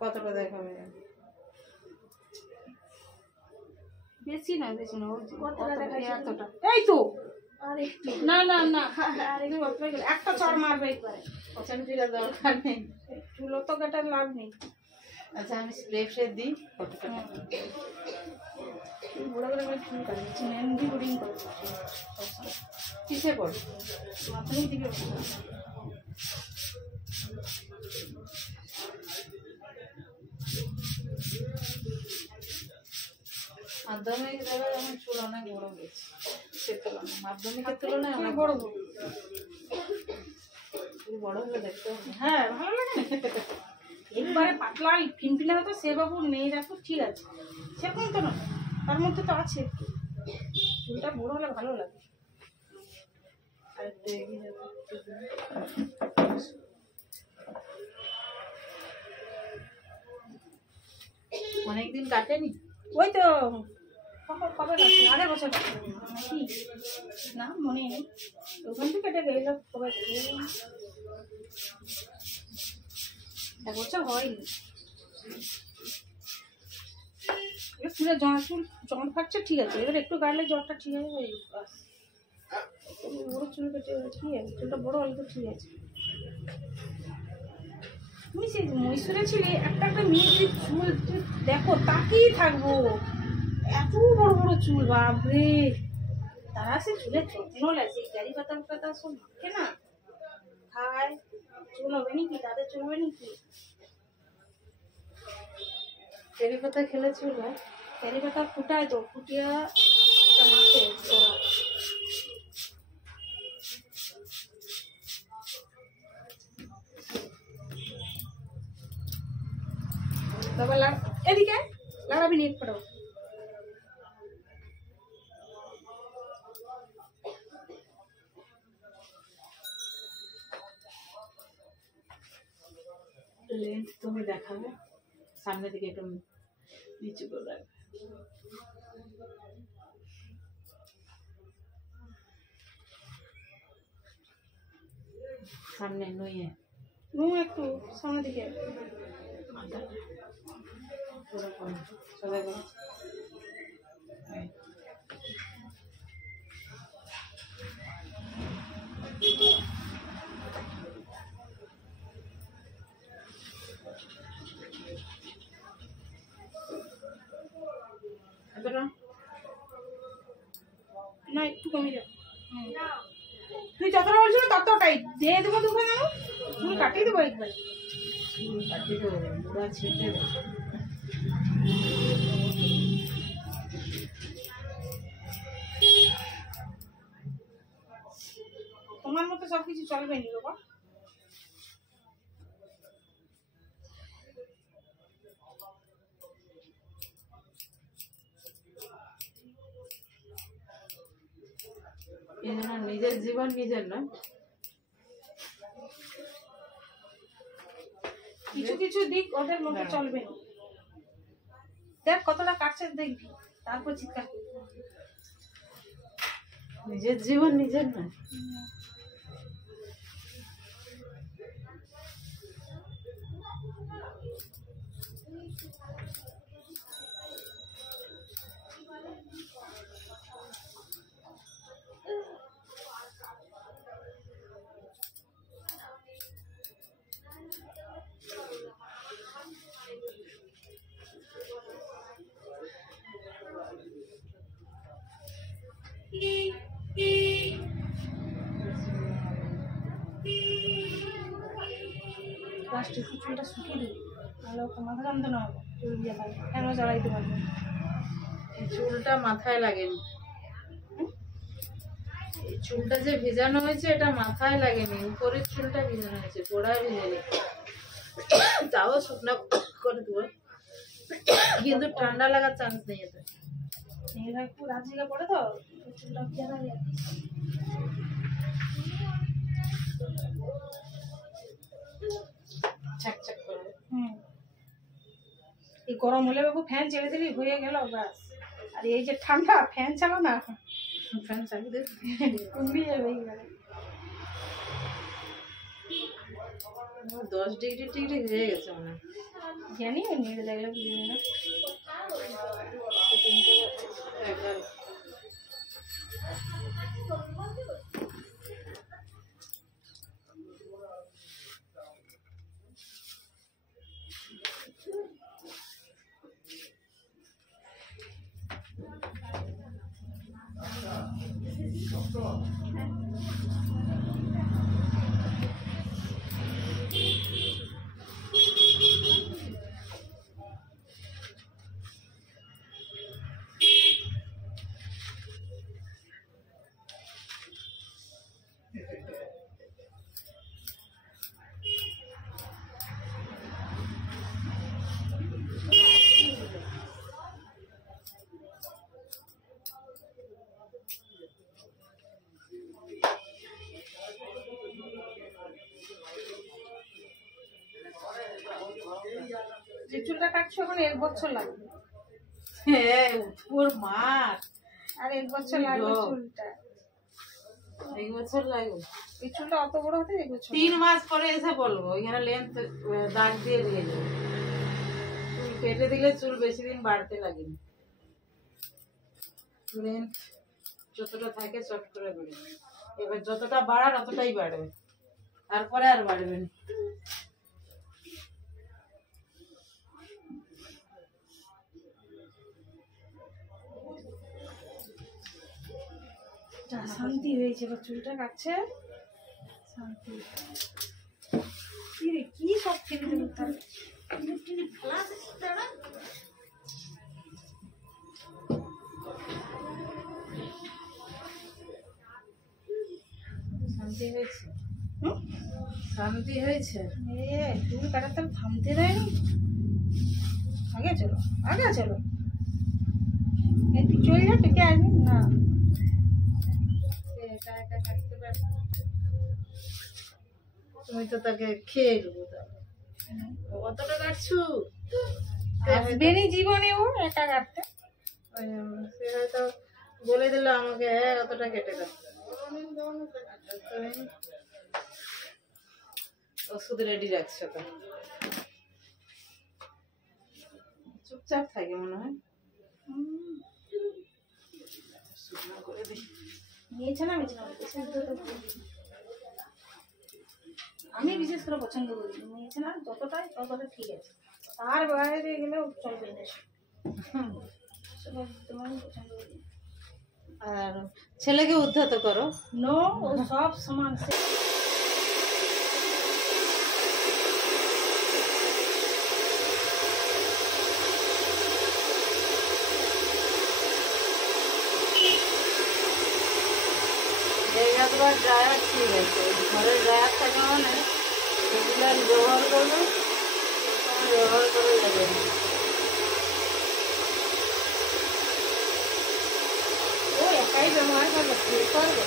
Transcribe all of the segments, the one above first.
কতটা দেখাবে? বেশি না কতটা দেখাবে এতটা। এই তো আর একটু না না না আর একটু অল্প করে একটা চড় মারবে একবারে। পছন্দ ফিরার দরকার নেই, চুলো তো কাটার লাভ নেই। আচ্ছা আমি স্প্রে ফ্রে দিই কতটা? বড় বড় করে চুল কাটছি, মেহেন্দি বোর্ডিং করছি। কিসে পড়? মাথায় দিকে মাধ্যমিক জায়গায় আমার চুল অনেক বড় হয়েছে, সে তুলনায় মাধ্যমিকের তুলনায় অনেক বড় চুল বড় হলে দেখতে হবে। হ্যাঁ ভালো লাগে। একবারে পাতলা ফিনফিনে হতো সে বাবু মেয়েরা তো ঠিক আছে, সেরকম তো না, তার মধ্যে তো আছে একটু। চুলটা বড় হলে ভালো লাগে। আর একটু এগিয়ে যাবে। অনেকদিন কাটেনি? ওই তো কবে কাটছে, আগে বছর নাকি না মনে নেই, ওখান থেকে কেটে গেল কবে এক বছর হয়নি। চুলে চুল জমা থাকছে ঠিক আছে, এবার একটু গাড়লে জ্বরটা ঠিক আছে। ওই বড় চুল কেটে ঠিক আছে, চুলটা বড় হলে তো ঠিক আছে। তুমি সেই মহীশূরে ছিলে, একটা একটা মেয়েদের চুল দেখো তাকেই থাকবো, এত বড় বড় চুল বাপরে। তারা সে চুলের যত্ন নেয়, সেই গাড়ি পাতা পাতা সব মাখে না, খায়, চুল হবে নাকি তাদের, চুল হবে নাকি? চেরি পাতা খেলে চুল হয়? চেরি পাতা ফুটায় তো, ফুটিয়া মাখে ওরা। বাবা এদিকে লাগাবি নি একটু। লেন্থ তুমি দেখাবে, সামনে দিকে একটু নিচু করে রাখবে। সামনে নুয়ে একটু সামনের দিকে সোজা করো, সোজা করো। না একটু কমিয়ে যাও। তুই যতটা বলছিল ততটাই দিয়ে দেবো, দোকানে চুল কাটিয়ে দেবো একবার। চুল কাটিয়ে দেবো, পুরা ছিটে দেবো। তোমার মতো সবকিছু চলবে নি বাবা। এই জন্য নিজের জীবন নিজের নয়, কিছু কিছু দিক ওদের মতো চলবে না। দেখ কতটা কাটছে দেখবি, তারপর চিৎকার করবি। নিজের জীবন নিজের নয়। লাস্টে চুলটা শুকিয়ে দিবি, তাহলে ওকে মাথা যন্ত্রণা হবে, চুল দিয়ে পারবে কেন জড়াইতে পারবে। এই চুলটা মাথায় লাগেনি, এই চুলটা যে ভেজানো হয়েছে এটা মাথায় লাগেনি, উপরের চুলটা ভেজানো হয়েছে, গোড়ায় ভেজেনি। তাও শুকনো করে দেবো, কিন্তু ঠান্ডা লাগার চান্স নেই এতে। মেয়েরা একটু রাত জেগে পড়ে তো, চুলটা উঠিয়ে থাকে। ছাকছাক করে। এই গরম হলে বাবু ফ্যান ছেড়ে দিলি হয়ে গেল ব্যাস। আর এই যে ঠান্ডা, ফ্যান চালা না, ফ্যান চালিয়ে দেবে, কমবি যাবে এইবারে। 10 ডিগ্রি টিগ্রি হয়ে গেছে মনে হয়। জানি নেড়ে দেখলে বুঝবে না। যে চুলটা কাটছো এখন 1 বছর লাগবে। হ্যাঁ ওর মার আর 1 বছর লাগবে চুলটা। 1 বছর লাগবে এই চুলটা অত বড় হতে 1 বছর। 3 মাস পরে এসে বলবো এখানে লেন্থ দাগ দিয়ে দিয়ে দেবো। চুল কেটে দিলে চুল বেশি দিন বাড়তে লাগে না, লেন্থ যতটা থাকে চট করে বেড়ে যায়। এবার যতটা বাড়ার অতটাই বাড়বে, তারপরে আর বাড়বে না। যা শান্তি হয়েছে, এবার চুলটা কাটছে শান্তি। কি রে কি সব ফেলে দেবো তার শান্তি হয়েছে, শান্তি হয়েছে। চুল কাটাতে থামতে দেয়নি। আগে চলো আগে চলো, তুই চলে যা, তোকে আসবি না। একা একা কাটতে পারবে, তুমি তো তাকে খেয়ে দেবো। অতটা কাটছু আসবেনি জীবনে ও একা কাটতে। সে হয়তো বলে দিল আমাকে হ্যাঁ অতটা কেটে কাটতে, ওষুধ রেডি রাখছো তো, চুপচাপ থাকে মনে হয়। নিয়েছে না আমি বিশেষ করে পছন্দ করি, নিয়েছে না যতটাই ততটা ঠিক আছে, তার বাইরে গেলেও চলবে না। তোমার পছন্দ করি। আর ছেলেকে উদ্ধত করো। নো, ও সব সমান। ড্রায়ার ঠিক আছে, ঘরের ড্রায়ার থাকে মানে রেগুলার ব্যবহার করবে, ব্যবহার করে যাবে। ও একাই ব্যবহার করবে, করবে।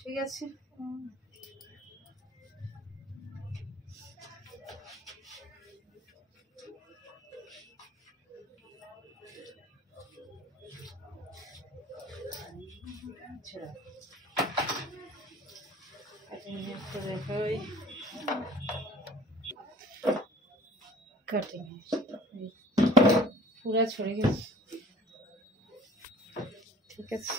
ঠিক আছে। কাটিং পুরা ছড়ে গেছে। ঠিক আছে।